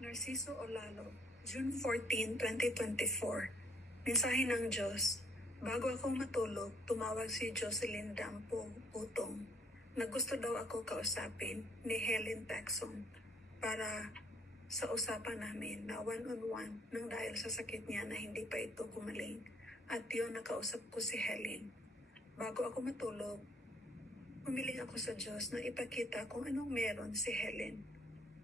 Narciso Olalo, June 14, 2024. Mensahe ng Diyos. Bago ako matulog, tumawag si Jocelyn Dampo Utong. Naggusto daw ako kausapin ni Helen Paxson para sa usapan namin na one-on-one nang dahil sa sakit niya na hindi pa ito gumaling. At yun, nakausap ko si Helen. Bago ako matulog, humiling ako sa Diyos na ipakita kung anong meron si Helen.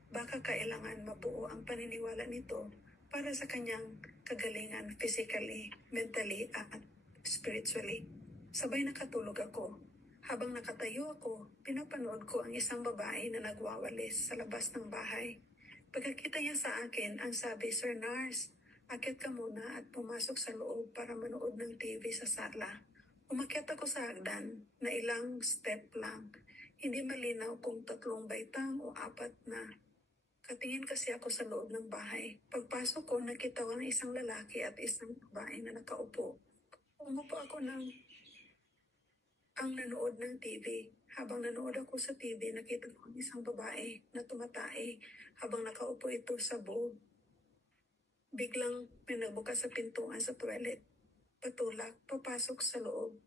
Baka kailangan mabuo ang paniniwala nito para sa kanyang kagalingan physically, mentally, at spiritually. Sabay nakatulog ako. Habang nakatayo ako, pinapanood ko ang isang babae na nagwawalis sa labas ng bahay. Pagkakita niya sa akin, ang sabi, "Sir Nars, akyat ka muna at pumasok sa loob para manood ng TV sa sala." Umakyat ako sa hagdan na ilang step lang. Hindi malinaw kung 3 baitang o 4 na. Katingin kasi ako sa loob ng bahay. Pagpasok ko, nakita ko ng isang lalaki at isang babae na nakaupo. Umupo ako ang nanood ng TV. Habang nanood ako sa TV, nakita ko ang isang babae na tumatay habang nakaupo ito sa bowl. Biglang may nagbukas sa pintuan sa toilet. Patulak, papasok sa loob.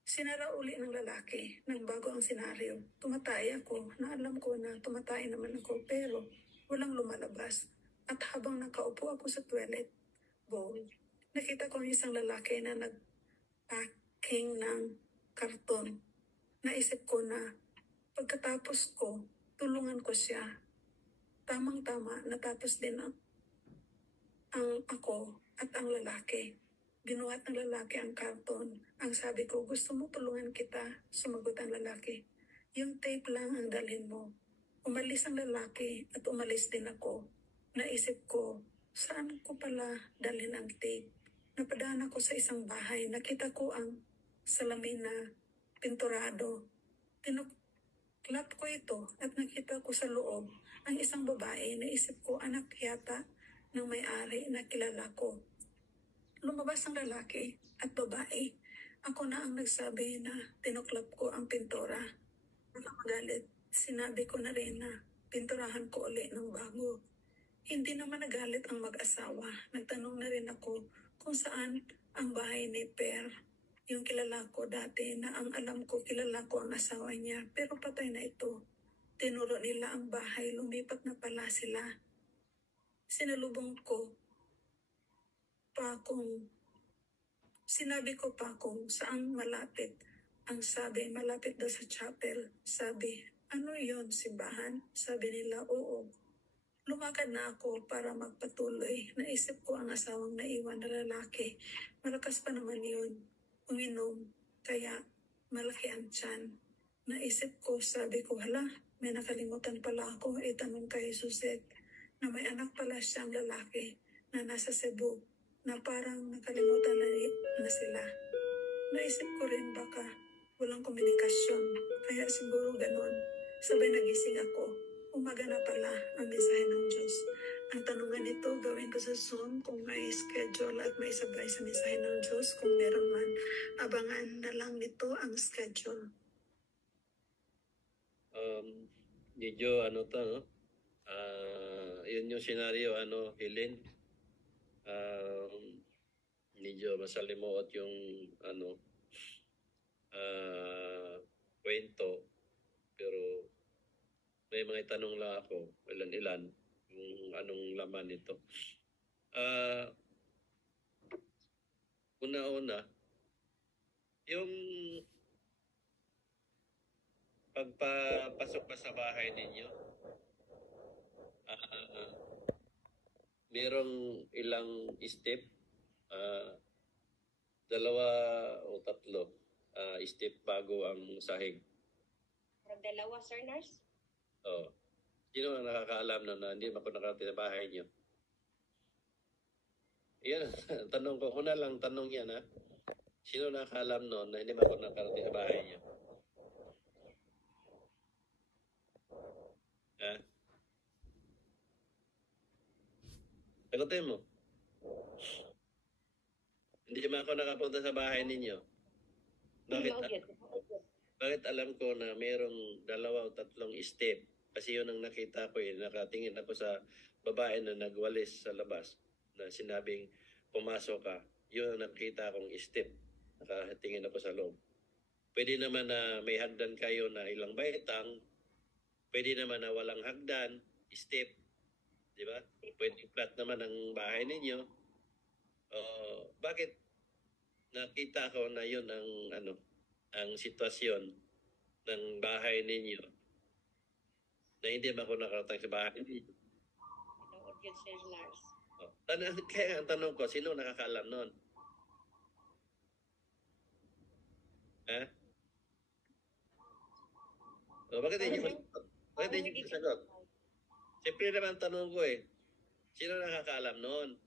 Sinara uli ng lalaki nang bago ang senaryo. Tumatay ako na alam ko na tumatay naman ako pero walang lumalabas. At habang nakaupo ako sa toilet bowl, nakita ko ang isang lalaki na nagpacking ng karton. Naisip ko na pagkatapos ko, tulungan ko siya. Tamang-tama, natapos din ang ako at ang lalaki. Binuhat ng lalaki ang karton. Ang sabi ko, "Gusto mo tulungan kita?" Sumagot ang lalaki, "Yung tape lang ang dalhin mo." Umalis ang lalaki at umalis din ako. Naisip ko, saan ko pala dalhin ang tape? Napadaan ako sa isang bahay. Nakita ko ang salamin na pinturado. Tinuklap ko ito at nakita ko sa loob ang isang babae. Naisip ko, anak yata ng may-ari na kilala ko. Lumabas ang lalaki at babae. Ako na ang nagsabi na tinuklap ko ang pintura. Baka magalit, sinabi ko na rin na pinturahan ko uli ng bago. Hindi naman nagalit ang mag-asawa. Nagtanong na rin ako kung saan ang bahay ni Per. Yung kilala ko dati na ang alam ko kilala ko ang asawa niya pero patay na ito. Tinuro nila ang bahay, lumipat na pala sila. Sinalubong ko Sinabi ko pa kung saan malapit. Ang sabi, malapit daw sa chapel. Sabi, ano yon, simbahan? Sabi nila, oo. Lumakad na ako para magpatuloy. Naisip ko ang asawang naiwan na lalaki. Malakas pa naman yun. Uminom, kaya malaki ang tiyan. Naisip ko, sabi ko, hala, may nakalimutan pala ako. Itanong kay Suset na may anak pala siyang lalaki na nasa Cebu na parang nakalimutan na sila. Naisip ko rin baka walang komunikasyon, kaya siguro ganon. Sabay nagising ako. Umaga na pala ang mensahe ng Diyos. Ang tanungan nito, gawin ko sa Zoom kung may schedule at may sabay sa mensahe ng Diyos. Kung meron man, abangan na lang nito ang schedule. Medyo no? Yun yung senaryo, Helen. Medyo masalimuot yung kwento, pero may mga tanong lang ako, ilan-ilan, kung anong laman nito. Una-una, yung pagpapasok pa sa bahay ninyo, merong ilang step, 2 o 3 step bago ang sahig. 2, Sir Nars? Oo. Sino ang nakakaalam na hindi ako nakarating sa bahay niyo? Yan, tanong ko. Una lang tanong yan, ha? Sino nakakaalam na hindi ako nakarating sa bahay niyo? Ha? Sagutin mo. Hindi naman ako nakapunta sa bahay ninyo. Bakit alam ko na mayroong 2 o 3 step Kasi yun ang nakita ko eh. Nakatingin ako sa babae na nagwalis sa labas na sinabing pumasok ka. Yun ang nakita kong step. Nakatingin ako sa loob. Pwede naman na may hagdan kayo na ilang baitang. Pwede naman na walang hagdan, step. Di ba? Pwede flat naman ang bahay ninyo. Bakit nakita ko na yun ang ang sitwasyon ng bahay ninyo na hindi ba ako nakarating sa bahay ninyo? Tinood yun, Sir Lars. Kaya ang tanong ko, sino nakakaalam nun? Ha? Bakit hindi mo bakit hindi mo sagot? Siyempre naman ang tanong ko eh, sino nakakaalam nun?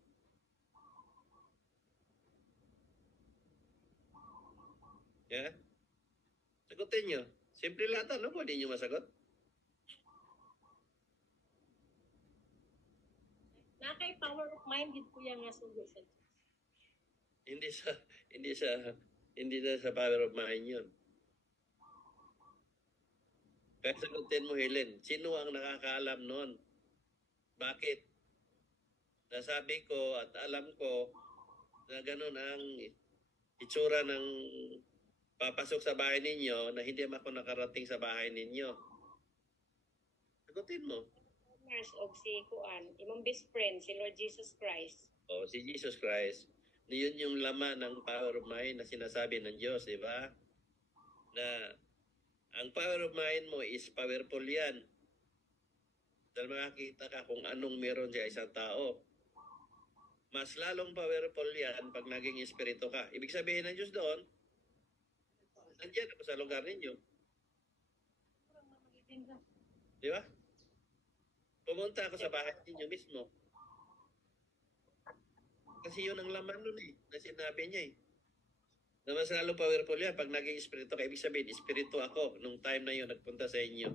Yeah? Sagutin nyo. Simple lang tanong ko, hindi nyo masagot. Nakay power of mind, yun po yung nasugot sa Diyos. Hindi sa power of mind yun. Kaya sagutin mo, Helen, sino ang nakakaalam nun? Bakit? Nasabi ko at alam ko na ganun ang itsura ng papasok sa bahay ninyo na hindi ako nakarating sa bahay ninyo. Sagutin mo. Nurse of si Kuan, imong best friend, si Lord Jesus Christ. Si Jesus Christ. Yun yung laman ng power of mind na sinasabi ng Diyos, di ba? Na ang power of mind mo is powerful yan. Dahil makakita ka kung anong meron sa isang tao. Mas lalong powerful yan pag naging espiritu ka. Ibig sabihin ng Diyos doon, nandiyan ako sa lugar ninyo. Di ba? Pumunta ako sa bahay ninyo mismo. Kasi yun ang laman nun eh, na sinabi niya eh. Na mas lalong powerful yan pag naging espiritu ka. Ibig sabihin, espiritu ako nung time na yun nagpunta sa inyo.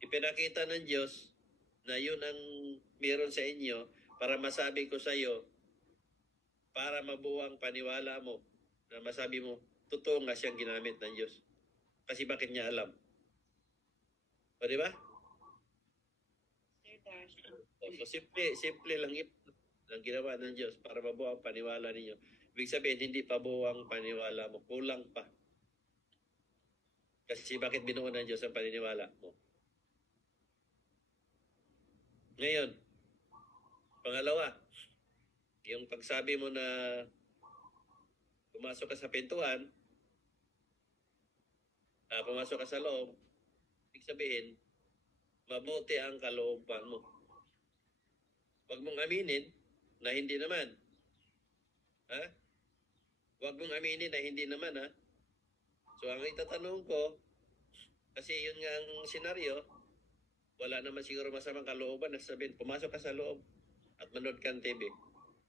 Ipinakita ng Diyos na yun ang meron sa inyo para masabi ko sa iyo, para mabuwang paniwala mo, na masabi mo, totoo nga siyang ginamit ng Diyos. Kasi bakit niya alam? O di ba? Sir Lars. So simple lang ang ginawa ng Diyos para mabuwang paniwala ninyo. Ibig sabihin, hindi pa buwang paniwala mo, kulang pa. Kasi bakit binuo ng Diyos ang paniniwala mo? Ngayon, pangalawa, yung pagsabi mo na pumasok ka sa pintuan, pumasok ka sa loob, ibig sabihin, mabuti ang kalooban mo. Huwag mong aminin na hindi naman. Ha? Huwag mong aminin na hindi naman, ha? So, ang itatanong ko, kasi yun nga ang senaryo, wala naman siguro masamang kalooban na sabihin, pumasok ka sa loob at manood ka ng TV.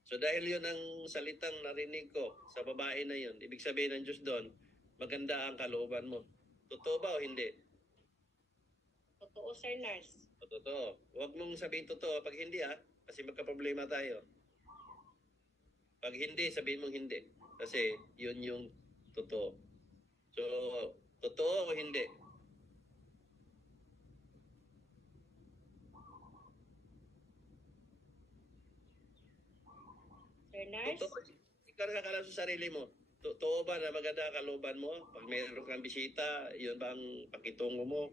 So, dahil yun ang salitang narinig ko sa babae na yun, ibig sabihin ng Diyos doon, maganda ang kalooban mo. Totoo ba o hindi? Totoo, Sir Lars. Totoo. Huwag mong sabihin totoo pag hindi, ha? Kasi magka-problema tayo. Pag hindi, sabihin mong hindi. Kasi yun yung totoo. So, totoo o hindi? Sir Lars. Totoo. Ikaw nakakala sa sarili mo. Totoo ba na maganda ang kalooban mo? Pag mayroon kang bisita, yun ba ang pakitungo mo?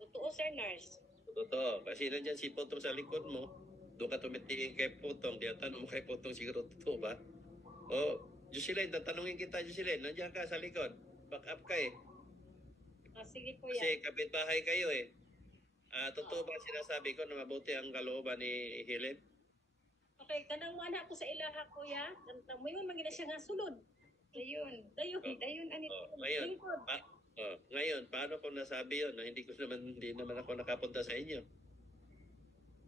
Totoo, Sir Lars. Totoo. Kasi nandyan si Potong sa likod mo. Doon ka tumitingin kay Potong. Di tanong mo kay Potong siguro totoo ba? Jocelyn, tatanungin kita, Jocelyn. Nandiyan ka sa likod. Back up ka eh. Sige po Kasi yan. kapitbahay kayo eh. Totoo ba sinasabi ko na mabuti ang kalooban ni Helen? Okay, kanang mo anak ko sa ilaha ko ya. Moingon man gina siya nga sulod. Dayon anit. Ngayon, ngayon, paano ko nasabi yun na hindi naman ako nakapunta sa inyo?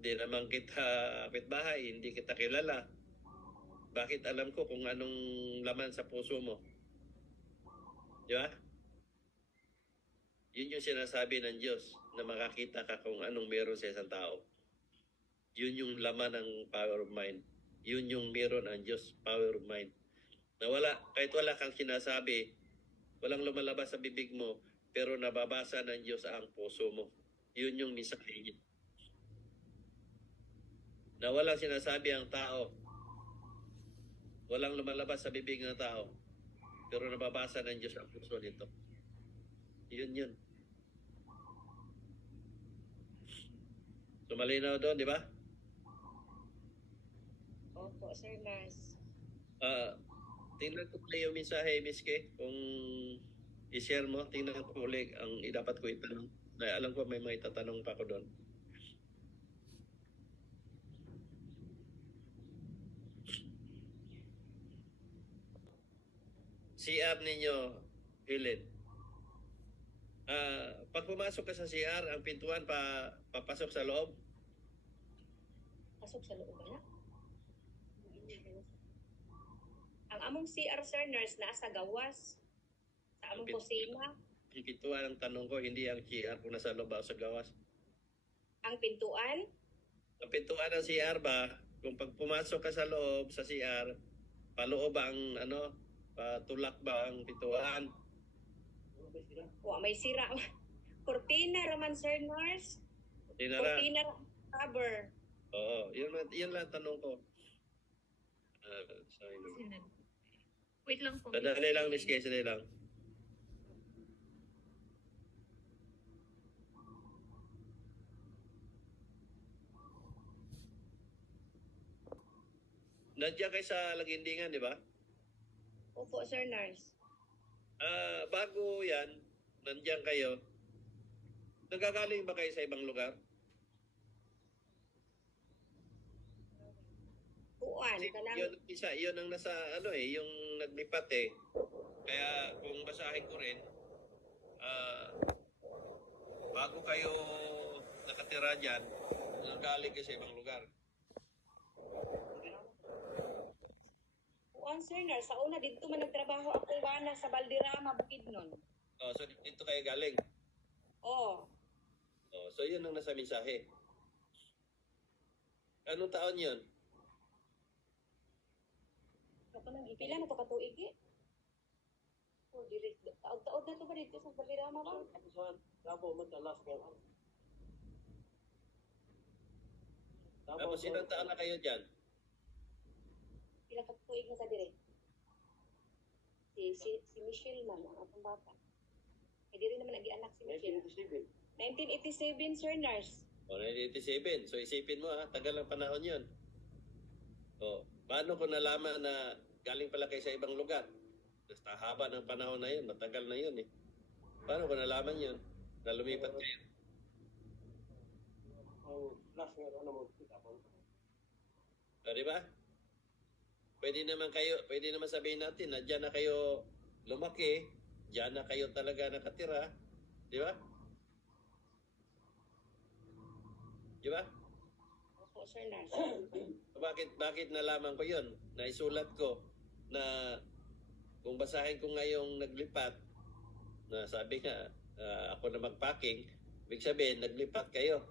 Hindi naman kita kapitbahay, hindi kita kilala. Bakit alam ko kung anong laman sa puso mo? Di ba? Yun yung sinasabi ng Diyos na makakita ka kung anong meron sa isang tao. Yun yung laman ng power of mind. Yun yung meron ang Diyos, power of mind. Na kahit wala kang sinasabi, walang lumalabas sa bibig mo, pero nababasa ng Diyos ang puso mo. Yun yung mensahe niya. Na walang sinasabi ang tao, walang lumalabas sa bibig ng tao, pero nababasa ng Diyos ang puso nito. Yun. So malinaw doon, di ba? Opo, Sir Nars. Tingnan ko ulit yung mensahe, Miss K. Kung i-share mo, tingnan ko ulit ang dapat ko itanong. Dahil alam ko may tatanong pa ko doon. CR ninyo, Helen. Pag pumasok ka sa CR, ang pintuan papasok sa loob. Pasok sa loob na. Ang among CR, Sir Nars, nasa gawas. Sa among kusina. Ang pintuan ang tanong ko, hindi ang CR kung nasa loob o sa gawas. Ang pintuan, Ang pintuan ng CR ba, kung pag pumasok ka sa loob sa CR, paloob ba ang patulak ba ang pintuan? may sira. Cortina raman, Sir Nars. Tinara. Cortina cover. Oo, yun lang tanong ko. Sorry. Wait lang po. Sadali lang, Miss Kay, sadali lang. Nandiyan kayo sa Lagindingan, di ba? Opo, Sir Nars. Bago yan, nandiyan kayo, nagagaling ba kayo sa ibang lugar? Kuan, Kasi kanang yun ang nasa, yung naglipat eh. Kaya kung basahin ko rin, bago kayo nakatira dyan, nagagaling kayo sa ibang lugar. kuan, Sir Nars. Sa una, dito man nagtrabaho ako bana sa Balderrama, Bukidnon. So dito kayo galing. Oh, So yun ang nasa mensahe. Anong taon yun? ipila na to katuig eh. Oh, dili taod-taod na to ba dito sa Balderrama ba? Tapos ilang taon na kayo dyan? Pila ka tuig na ta dire. Si Michelle man ang atong bata. Eh diri naman nag-anak si Michelle. 1987, Sir Nars. 1987. So isipin mo tagal ng panahon yun. Paano ko nalaman na galing pala kayo sa ibang lugar? Basta haba ng panahon na yun, matagal na yun eh. Paano ko nalaman yun? Na lumipat kayo? Di ba? Pwede naman sabihin natin na dyan na kayo lumaki, dyan na kayo talaga nakatira. Di ba? Di ba? Opo, Sir Nars. Bakit nalaman ko yun? Naisulat ko na kung basahin ko ngayong naglipat, na sabi nga, ako na mag-packing, ibig sabihin, naglipat kayo.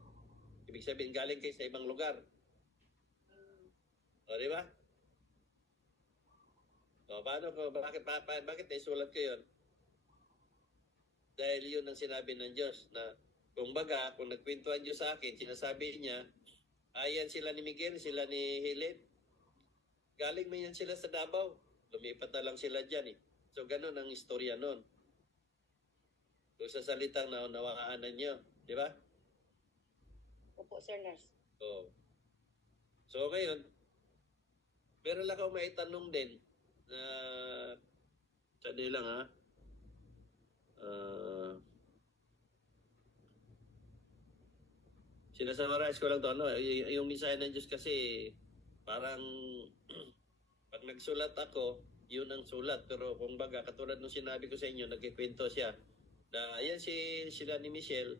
Ibig sabihin, galing kayo sa ibang lugar. Di ba? Bakit naisulat ko yun? Dahil yun ang sinabi ng Diyos na kung nagkwentuhan Diyos sa akin, sinasabi niya, ayan sila ni Miguel, sila ni Helen. Galing man yan sila sa Davao. Lumipat na lang sila dyan eh. So ganun ang istorya nun. Kung sa salitang naunawaan ninyo. Di ba? Opo, Sir Nars. So ngayon, meron lang ako maitanong din na sandi lang sinasummarize ko lang to yung mensahe ng Diyos kasi parang pag nagsulat ako yun ang sulat pero kung baga katulad nung sinabi ko sa inyo nagkikwento siya na ayan sila ni Michelle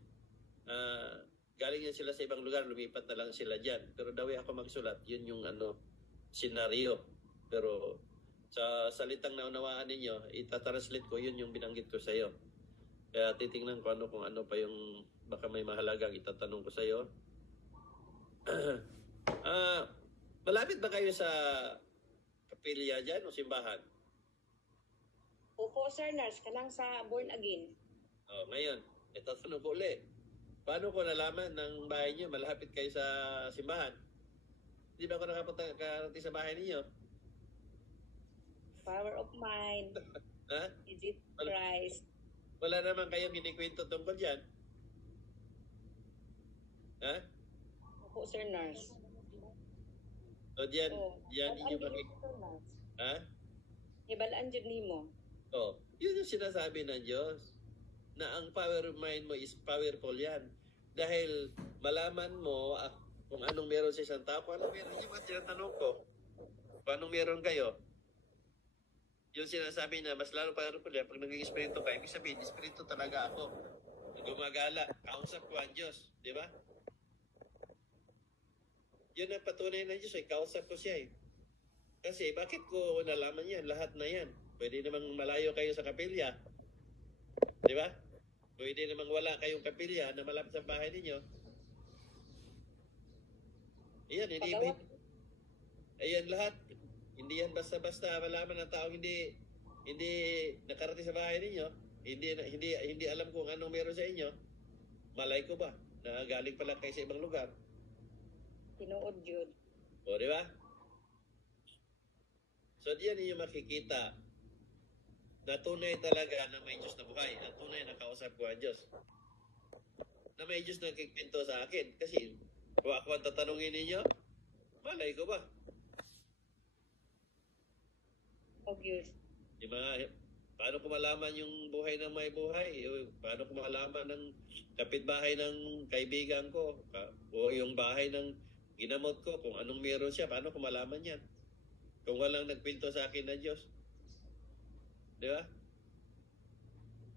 galing yan sila sa ibang lugar lumipat na lang sila dyan pero daw ako magsulat yun yung senaryo pero sa salitang naunawaan ninyo itatranslate ko yun yung binanggit ko sa iyo. Kaya titingnan ko kung ano pa yung baka may mahalagang itatanong ko sa iyo. Malapit ba kayo sa kapilya dyan o simbahan? Opo, Sir Nars. Kanang sa Born Again. Oh, ngayon, ito tanong ko ulit. Paano ko nalaman ng bahay niyo malapit kayo sa simbahan? Di ba ako nakapunta karating sa bahay niyo? Power of mind. Ha? Is it Christ? Wala naman kayong kinikwento tungkol dyan. Ha? Opo, Sir Nars. O diyan, Oh, diyan ninyo makikita. Sir Nars. Ha? Ibalaan dyan nimo. Oh, yun yung sinasabi ng Diyos. Na ang power of mind mo is powerful yan. Dahil malaman mo kung anong meron sa isang tao. Kung anong meron yung mga tinatanong ko. Kung anong meron kayo. Yung sinasabi na mas lalo powerful yan. Pag naging espiritu ka, ibig sabihin, espiritu talaga ako. Gumagala, kausap ko ang Diyos. Di ba? Yun ang patunay ng Diyos. Kausap ko siya eh. Kasi bakit ko nalaman yan? Lahat na yan. Pwede namang malayo kayo sa kapilya. Di ba? Pwede namang wala kayong kapilya na malapit sa bahay ninyo. Ayan, ayan lahat. Hindi yan basta-basta malaman ng tao hindi nakarating sa bahay ninyo. Hindi alam kung anong meron sa inyo. Malay ko ba na galing pala kayo sa ibang lugar? Tinuod yun. O, di ba? So, diyan ninyo makikita na tunay talaga na may Diyos na buhay. Na tunay na kausap ko ang Diyos. Na may Diyos na nagkikwento sa akin. Kasi, kung ako ang tatanungin ninyo, malay ko ba? Obvious. Di ba? Paano ko malaman yung buhay ng may buhay? Paano ko malaman ng kapitbahay ng kaibigan ko? O yung bahay ng ginamot ko? Kung anong meron siya, paano ko malaman yan? Kung walang nagpinto sa akin na Diyos. Di ba?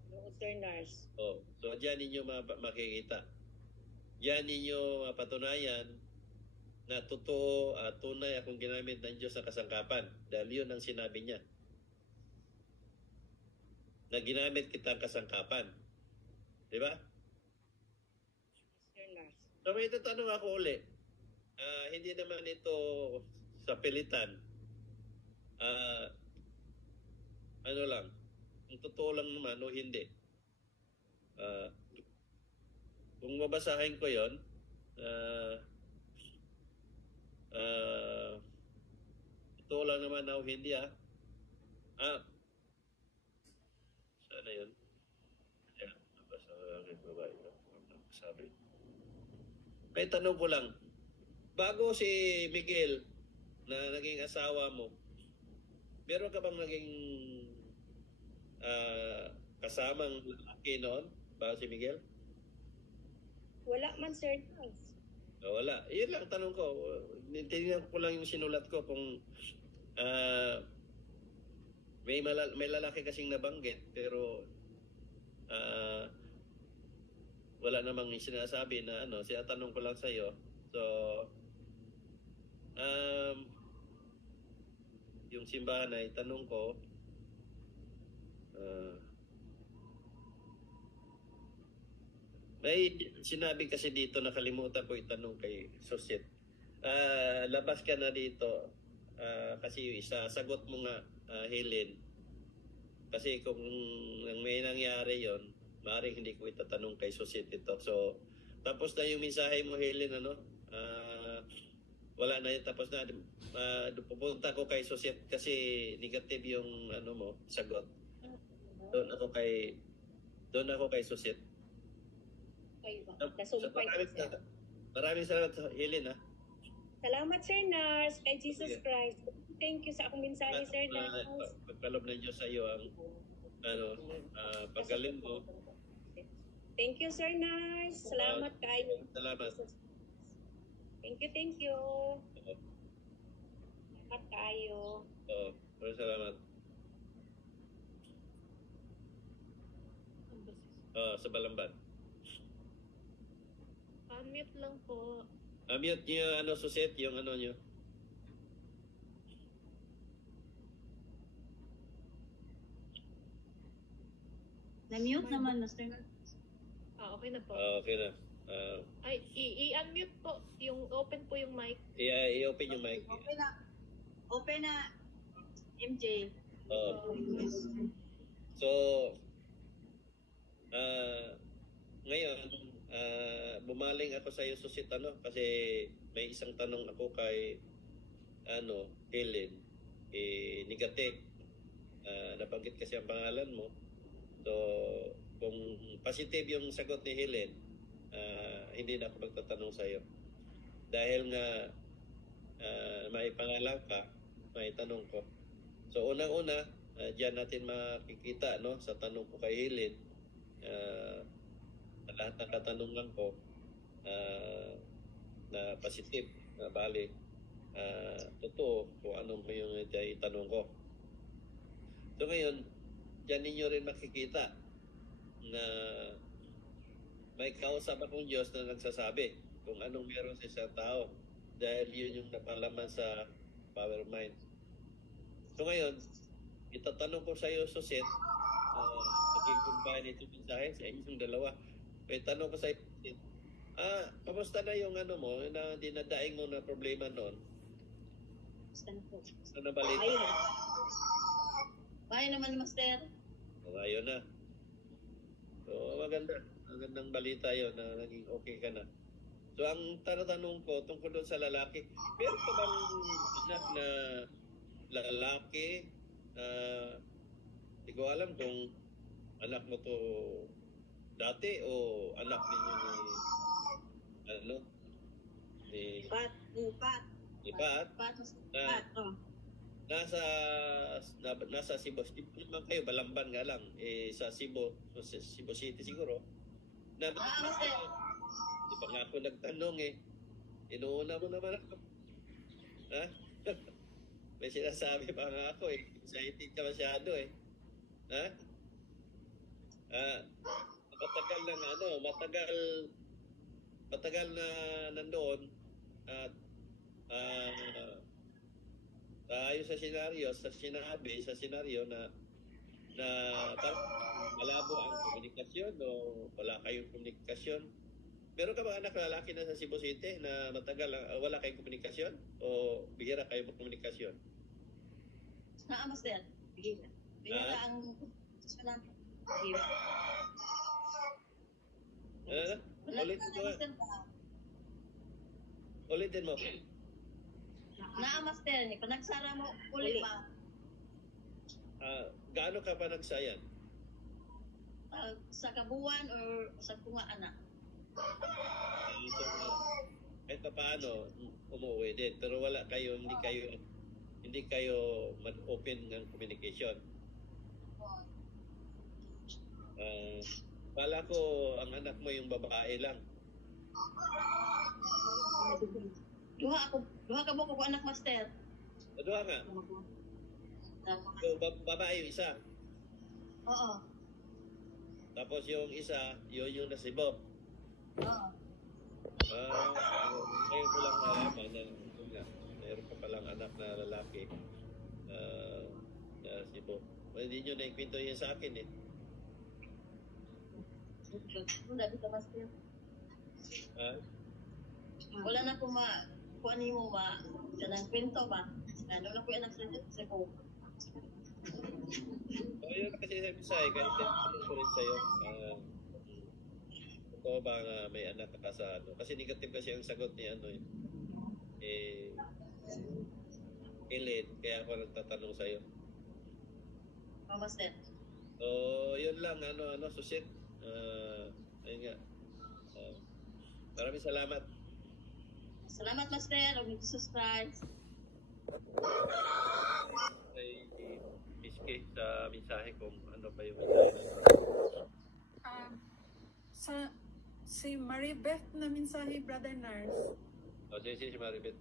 Tinuod, Sir Nars. Oh, so diyan ninyo makikita. Diyan ninyo mapatunayan na totoo at tunay akong ginamit ng Diyos sa kasangkapan. Dahil yun ang sinabi niya. Na ginamit kitang kasangkapan. Di ba? Sir Nars. So may tatanong ako uli. Hindi naman ito sa pilitan. Ano lang, kung totoo lang naman o hindi. Kung mabasahin ko yon, totoo lang naman o hindi sana yun? Yeah, nabasahin ko ba ito? Sabi. May tanong ko lang, bago si Miguel na naging asawa mo, meron ka bang naging kasamang lalaki noon? Bago si Miguel? Wala man, Sir Nars. Wala. Yun lang tanong ko. Tinignan ko lang yung sinulat ko kung may lalaki kasing nabanggit pero wala namang sinasabi na ano. Siya tanong ko lang sa'yo. So, yung simbahan ay tanong ko may sinabi kasi dito, nakalimutan ko itanong kay Soset. Labas ka na dito kasi sagot mo nga, Helen. Kasi kung may nangyari yon, maaaring hindi ko itatanong kay Soset ito. So, tapos na yung mensahe mo, Helen, ano? Wala na yun, tapos na. Pupunta ko kay Soset kasi negative yung ano mo, sagot. Doon ako kay Soset. Maraming salamat, Helen, ha? Salamat, Sir Nars, kay Jesus Christ. Thank you sa akong mensahe, Sir Nars. Pagkalob ng Diyos sa iyo ang paggaling mo. Thank you, Sir Nars. Salamat kayo. Salamat. Thank you. Salamat kayo. Salamat. Sa Balamban. Mute lang po. Mute niyo Suset, yung ano niyo. Na-mute naman, Master. Okay na po. Okay na. Ay, i-unmute po. Yung open po yung mic. I-open yung mic. Okay na. Open na, MJ. So, Ngayon, bumaling ako sa iyo, Susit, kasi may isang tanong ako kay Helen, Nigatek. Nabanggit kasi ang pangalan mo. So, kung positive yung sagot ni Helen, hindi na ako magtatanong sa iyo. Dahil nga may pangalan ka, may tanong ko. So, unang-una, diyan natin makikita sa tanong ko kay Helen, lahat ng katanungan ko na positive, na bali, totoo kung ano mo yung itanong ko. So ngayon, dyan ninyo rin makikita na may kausap akong Diyos na nagsasabi kung anong meron sa isang tao dahil yun yung napalaman sa power of mind. So ngayon, itatanong ko sa iyo, Susit, naging combine ito mensahe sa inyong dalawa. May tanong ko sa iyo, Susit, kamusta na yung mo, na dinadaing mo na problema noon? Sa nabalita? Bahay naman, Master. Ayun na. So, magandang balita yon na naging okay ka na. So, ang tanatanong ko tungkol doon sa lalaki, meron ka bang anak na lalaki? Hindi ko alam kung anak mo to dati o anak ninyo ni Pat. Pat, nasa Cebu, hindi naman kayo, Balamban nga lang, sa Cebu City siguro. Master. Di pa nga ako nagtanong inuuna mo naman ako. Ha? May sinasabi pa nga ako excited ka masyado Ha? Matagal na nandoon at tayo sa senaryo na parang malabo ang komunikasyon o wala kayong komunikasyon. Meron ka ba anak na lalaki na sa Cebu City na matagal wala kayong komunikasyon o bihira kayo magkomunikasyon? Master. Bihira ang salam. Ulitin mo. Master, panagsara mo ulit ba? Gaano ka pa nagsayan? Sa kabuan or sa tunga anak? Kahit pa paano umuwi din, pero hindi kayo open ng communication. Pala ko ang anak mo yung babae lang. Duha ka mo ko anak, Master. Duha nga. So, babae yung isa. Oo. Tapos yung isa, yun yung nasa Cebu. Oo. Ngayon ko lang nalaman na mayroon pa palang anak na lalaki na Cebu. Hindi nyo naikwento yun sa akin Wala ka, Master. Wala na po kuan mo kanang kwento ba? Ano na po anak sa Cebu. Yun kasi sabi sa'yo, kahit tinanong ko rin sa'yo, totoo ba nga may anak ka sa Kasi negative kasi ang sagot ni Helen, kaya ako nagtatanong sa'yo. Master. So, yun lang, Susit. Ayun nga. Maraming salamat. Salamat, Master. Huwag Jesus Christ. Kay Miss Kay sa mensahe kung ano pa yung mensahe. Si Maribeth na mensahe, Brother Nars. Si Maribeth.